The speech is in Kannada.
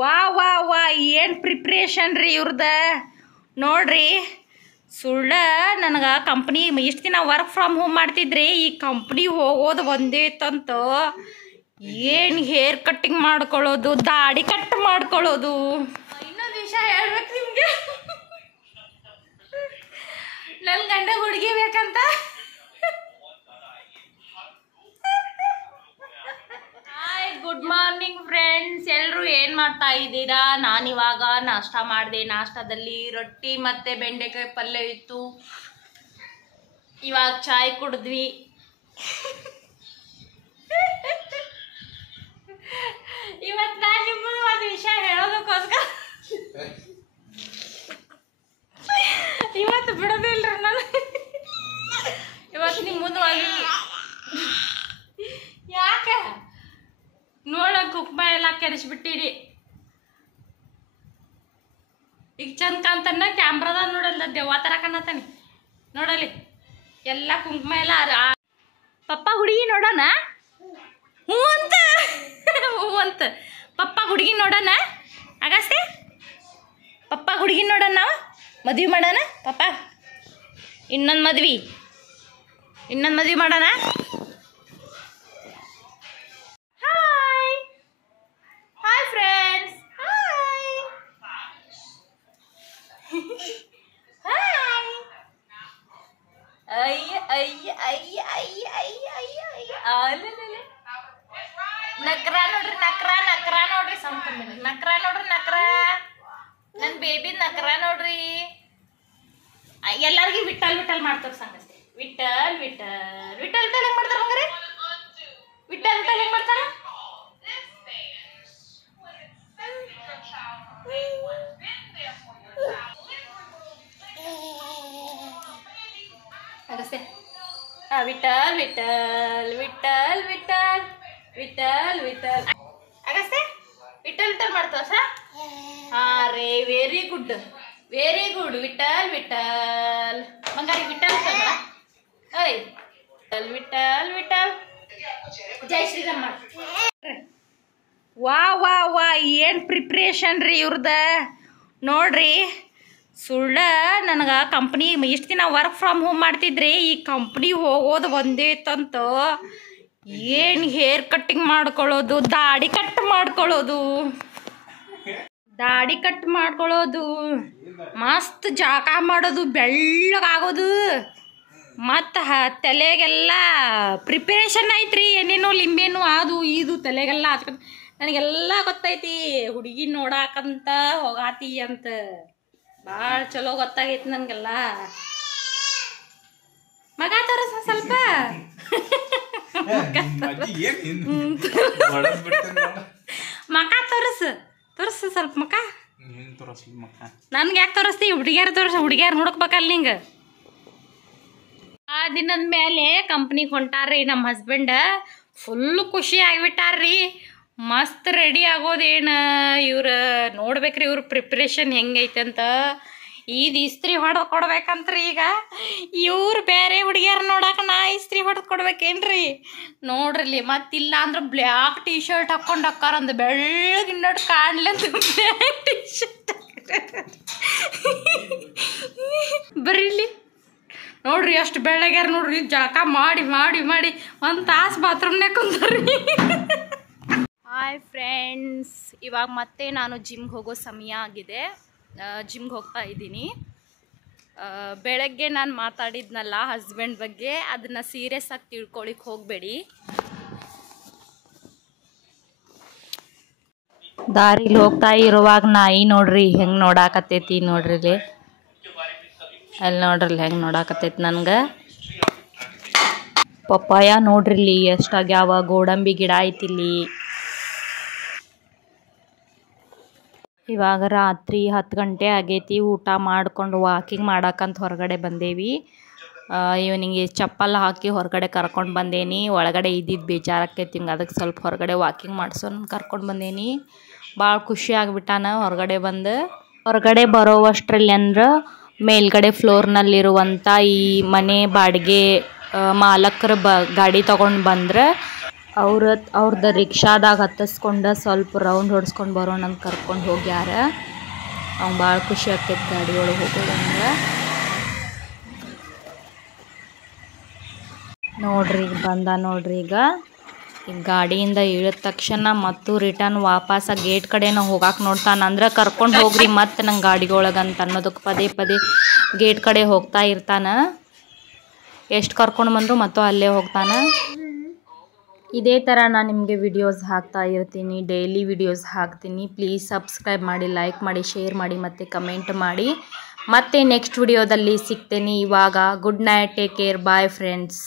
ವಾ ವಾ ವಾ ಏನು ಪ್ರಿಪ್ರೇಷನ್ ರೀ ಇವ್ರದ ನೋಡ್ರಿ. ಸುಳ್ಳ ನನಗೆ ಕಂಪ್ನಿ ಇಷ್ಟು ದಿನ ವರ್ಕ್ ಫ್ರಮ್ ಹೋಮ್ ಮಾಡ್ತಿದ್ರಿ, ಈ ಕಂಪ್ನಿ ಹೋಗೋದು ಒಂದೇ ತಂತ. ಏನು ಹೇರ್ ಕಟ್ಟಿಂಗ್ ಮಾಡ್ಕೊಳ್ಳೋದು, ದಾಡಿ ಕಟ್ ಮಾಡ್ಕೊಳ್ಳೋದು. ಇನ್ನೊಂದು ವಿಷಯ ಹೇಳ್ಬೇಕು ನಿಮಗೆ, ನನ್ನ ಗಂಡ ಹುಡುಗಿ ಬೇಕಂತ. Hi, good morning friends. ಎಲ್ಲರೂ ಏನು ಮಾಡ್ತಾ ಇದ್ದೀರಾ? ನಾನಿವಾಗ ನಾಷ್ಟ ಮಾಡಿದೆ. ನಾಷ್ಟದಲ್ಲಿ ರೊಟ್ಟಿ ಮತ್ತು ಬೆಂಡೆಕಾಯಿ ಪಲ್ಯ ಇತ್ತು. ಇವಾಗ ಚಾಯ್ ಕುಡಿದ್ವಿ. ಇವತ್ತು ನಾನು ನಿಮ್ಮದು ಒಂದು ವಿಷಯ ಹೇಳೋದಕ್ಕೋಸ್ಕರ ಇವತ್ತು ಬಿಡೋದಿಲ್ಲ ನಾನು. ಇವತ್ತು ನಿಮ್ಮ ಮುಂದೆ ಯಾಕೆ ನೋಡಕ್ಕೆ ಕುಕ್ಮ ಎಲ್ಲ ಕೆರೆಸ್ಬಿಟ್ಟಿರಿ. ಈಗ ಚಂದ ಕಾಣ್ತಾನ ಕ್ಯಾಮ್ರಾದಾಗ ನೋಡಲ್ಲ, ದೆವ್ವ ಥರ ಕಾಣತಾನೆ ನೋಡಲಿ. ಎಲ್ಲ ಕುಂಕುಮ ಎಲ್ಲ ಪಪ್ಪ ಹುಡುಗಿ ನೋಡೋಣ. ಹ್ಞೂ ಅಂತ ಪಪ್ಪ ಹುಡುಗಿ ನೋಡೋಣ. ಆಗಷ್ಟೇ ಪಪ್ಪ ಹುಡುಗಿ ನೋಡೋಣ. ನಾವು ಮದ್ವೆ ಮಾಡೋಣ ಪಪ್ಪ. ಇನ್ನೊಂದು ಮದ್ವೆ ಮಾಡೋಣ. Hi friends. ನಕ್ರ ನೋಡ್ರಿ, ನಕ್ರ ನೋಡ್ರಿ, ನಕ್ರ ನೋಡ್ರಿ, ನನ್ನ ಬೇಬಿ ನಕ್ರ ನೋಡ್ರಿ. ಎಲ್ಲರಿಗೂ ವಿಠಲ್ ಮಾಡ್ತಾರೆ ಸಂಗಷ್ಟೇ. ವಿಠಲ್ ಹೆಂಗ್ ಮಾಡ್ತಾರ ಹಂಗಾರೆ? ವಿಠಲ್ ಹೆಂಗ್ ಮಾಡ್ತಾರ? ಅಗಸ್ತೆ ಅಗಸ್ತೆ ವಿಠಲ್ ಮಾಡ್ತಾವ ಸರ್. ಹಾ ರೇ, ವೆರಿ ಗುಡ್ ವಿಠಲ್ ಮಂಗಾರಿ ವಿಠಲ್ ಓಯ್ ವಿಠಲ್ ಜೈ ಶ್ರೀರಾಮ್. ವಾ ವಾ ವಾ ಏನು ಪ್ರಿಪ್ರೇಷನ್ ರೀ ಇವ್ರದ ನೋಡ್ರಿ. ಸುಳ್ಳ ನನಗೆ ಕಂಪ್ನಿ ಇಷ್ಟು ದಿನ ವರ್ಕ್ ಫ್ರಮ್ ಹೋಮ್ ಮಾಡ್ತಿದ್ರಿ, ಈ ಕಂಪ್ನಿ ಹೋಗೋದು ಒಂದೇ ತಂತ. ಏನು ಹೇರ್ ಕಟ್ಟಿಂಗ್ ಮಾಡ್ಕೊಳ್ಳೋದು, ದಾಡಿ ಕಟ್ ಮಾಡ್ಕೊಳ್ಳೋದು, ಮಸ್ತ್ ಜಾಕ ಮಾಡೋದು, ಬೆಳ್ಳಗಾಗೋದು, ಮತ್ತು ತಲೆಗೆಲ್ಲ ಪ್ರಿಪರೇಷನ್ ಐತ್ರಿ. ಏನೇನೋ ಲಿಂಬೆನು ಅದು ಇದು ತಲೆಗೆಲ್ಲ ಹಚ್ಕೊಂಡು ನನಗೆಲ್ಲ ಗೊತ್ತೈತಿ. ಹುಡುಗಿ ನೋಡಾಕಂತ ಹೋಗಾತಿ ಅಂತ ಭಾಳ ಚಲೋ ಗೊತ್ತಾಗೈತಿ ನನಗೆಲ್ಲ. ಮಗ ತೋರಿಸ ಸ್ವಲ್ಪ. ಮಕ ತೋರಿಸು ಸ್ವಲ್ಪ ಮಕ. ನನ್ಗೆ ಯಾಕೆ ತೋರಿಸ್ತಿ? ಹುಡುಗಿಯಾರು ನೋಡ್ಬೇಕಲ್ಲ ನಿಂಗೆ. ಆ ದಿನದ ಮೇಲೆ ಕಂಪ್ನಿಗೆ ಹೊಂಟಾರ್ರಿ ನಮ್ಮ ಹಸ್ಬೆಂಡ್. ಫುಲ್ಲು ಖುಷಿ ಆಗಿಬಿಟ್ಟಾರ್ರಿ. ಮಸ್ತ್ ರೆಡಿ ಆಗೋದೇನು ಇವ್ರು ನೋಡ್ಬೇಕ್ರಿ. ಇವ್ರ ಪ್ರಿಪ್ರೇಷನ್ ಹೆಂಗೈತೆ ಅಂತ. ಇದು ಇಸ್ತ್ರಿ ಹೊಡೆದು ಕೊಡ್ಬೇಕಂತ್ರಿ. ಈಗ ಇವ್ರು ಬೇರೆ ಹುಡುಗಿಯಾರು ನೋಡಕ್ಕೆ ನಾ ಇಸ್ತ್ರಿ ಹೊಡೆದು ಕೊಡ್ಬೇಕೇನ್ರಿ? ನೋಡ್ರಿ, ಮತ್ತಿಲ್ಲ ಅಂದ್ರೆ ಬ್ಲ್ಯಾಕ್ ಟೀ ಶರ್ಟ್ ಹಾಕ್ಕೊಂಡು ಹಾಕಾರಂದು ಬೆಳ್ಳಗಿನ್ನೋಡು ಕಾಣಲಿ ಅಂತ ಬ್ಲ್ಯಾಕ್ ಟೀ ಶರ್ಟ್ ಬರೀಲಿ. ನೋಡ್ರಿ ಎಷ್ಟು ಬೆಳ್ಳಗ್ಯಾರ ನೋಡ್ರಿ. ಜಳಕ ಮಾಡಿ ಒಂದು ತಾಸು ಬಾತ್ರೂಮ್ನಾಗ ಕುಂತಾರ್ರಿ. ಹಾಯ್ ಫ್ರೆಂಡ್ಸ್, ಇವಾಗ ಮತ್ತೆ ನಾನು ಜಿಮ್ಗೆ ಹೋಗೋ ಸಮಯ ಆಗಿದೆ. ಜಿಮ್ಗೆ ಹೋಗ್ತಾ ಇದ್ದೀನಿ. ಬೆಳಗ್ಗೆ ನಾನು ಮಾತಾಡಿದ್ನಲ್ಲ ಹಸ್ಬೆಂಡ್ ಬಗ್ಗೆ, ಅದನ್ನು ಸೀರಿಯಸ್ ಆಗಿ ತಿಳ್ಕೊಳಿಕ್ಕೆ ಹೋಗಬೇಡಿ. ದಾರಿಲಿ ಹೋಗ್ತಾ ಇರುವಾಗ ನಾಯಿ ನೋಡ್ರಿ ಹೆಂಗೆ ನೋಡಾಕತ್ತೈತಿ. ನೋಡ್ರಿ ಅಲ್ಲಿ ನೋಡ್ರಿ ಹೆಂಗೆ ನೋಡಾಕತ್ತೈತಿ ನನಗೆ. ಪಪ್ಪಾಯ ನೋಡ್ರಿಲಿ ಎಷ್ಟಾಗ್ಯಾವ. ಗೋಡಂಬಿ ಗಿಡ ಐತಿಲ್ಲಿ. ಇವಾಗ ರಾತ್ರಿ 10 ಗಂಟೆ ಆಗೈತಿ. ಊಟ ಮಾಡ್ಕೊಂಡು ವಾಕಿಂಗ್ ಮಾಡಕ್ಕಂತ ಹೊರಗಡೆ ಬಂದೇವಿ. ಇವನಿಗೆ ಚಪ್ಪಲ್ ಹಾಕಿ ಹೊರಗಡೆ ಕರ್ಕೊಂಡು ಬಂದೇನಿ. ಒಳಗಡೆ ಇದ್ದಿದ್ದು ಬೇಜಾರಾಕೈತಿ, ಹಿಂಗೆ ಅದಕ್ಕೆ ಸ್ವಲ್ಪ ಹೊರಗಡೆ ವಾಕಿಂಗ್ ಮಾಡ್ಸೋನ್ ಕರ್ಕೊಂಡು ಬಂದೇನಿ. ಭಾಳ ಖುಷಿ ಆಗಿಬಿಟ್ಟಾನ ಹೊರಗಡೆ ಬರೋವಷ್ಟರಲ್ಲಿ. ಅಂದ್ರೆ ಮೇಲ್ಗಡೆ ಫ್ಲೋರ್ನಲ್ಲಿರುವಂಥ ಈ ಮನೆ ಬಾಡಿಗೆ ಮಾಲಕರು ಗಾಡಿ ತೊಗೊಂಡು ಬಂದ್ರೆ ಅವ್ರದ್ದು ರಿಕ್ಷಾದಾಗ ಹತ್ತಿಸ್ಕೊಂಡು ಸ್ವಲ್ಪ ರೌಂಡ್ ಹೊಡ್ಸ್ಕೊಂಡು ಬರೋಣ ಅಂತ ಕರ್ಕೊಂಡು ಹೋಗ್ಯಾರ. ಅವ್ನು ಭಾಳ ಖುಷಿ ಆಗ್ತೈತೆ ಗಾಡಿ ಒಳಗೆ ಹೋಗೋದಂದ್ರೆ. ನೋಡ್ರಿ ಈಗ ಬಂದ ನೋಡ್ರಿ. ಈಗ ಗಾಡಿಯಿಂದ ಇಳಿದ ತಕ್ಷಣ ಮತ್ತು ರಿಟರ್ನ್ ವಾಪಸ್ ಗೇಟ್ ಕಡೆನ ಹೋಗಾಕೆ ನೋಡ್ತಾನೆ. ಅಂದ್ರೆ ಕರ್ಕೊಂಡು ಹೋಗ್ರಿ ಮತ್ತು ನಂಗೆ ಗಾಡಿಗೊಳಗೆ ಅಂತ ಅನ್ನೋದಕ್ಕೆ ಪದೇ ಪದೇ ಗೇಟ್ ಕಡೆ ಹೋಗ್ತಾ ಇರ್ತಾನೆ. ಎಷ್ಟು ಕರ್ಕೊಂಡು ಬಂದರೂ ಮತ್ತು ಅಲ್ಲೇ ಹೋಗ್ತಾನೆ. ಇದೇ ಥರ ನಾನು ನಿಮಗೆ ವಿಡಿಯೋಸ್ ಹಾಕ್ತಾ ಇರ್ತೀನಿ, ಡೈಲಿ ವಿಡಿಯೋಸ್ ಹಾಕ್ತೀನಿ. ಪ್ಲೀಸ್ ಸಬ್ಸ್ಕ್ರೈಬ್ ಮಾಡಿ, ಲೈಕ್ ಮಾಡಿ, ಶೇರ್ ಮಾಡಿ ಮತ್ತು ಕಮೆಂಟ್ ಮಾಡಿ. ಮತ್ತೆ ನೆಕ್ಸ್ಟ್ ವಿಡಿಯೋದಲ್ಲಿ ಸಿಗ್ತೇನೆ. ಇವಾಗ good night, take care, bye friends.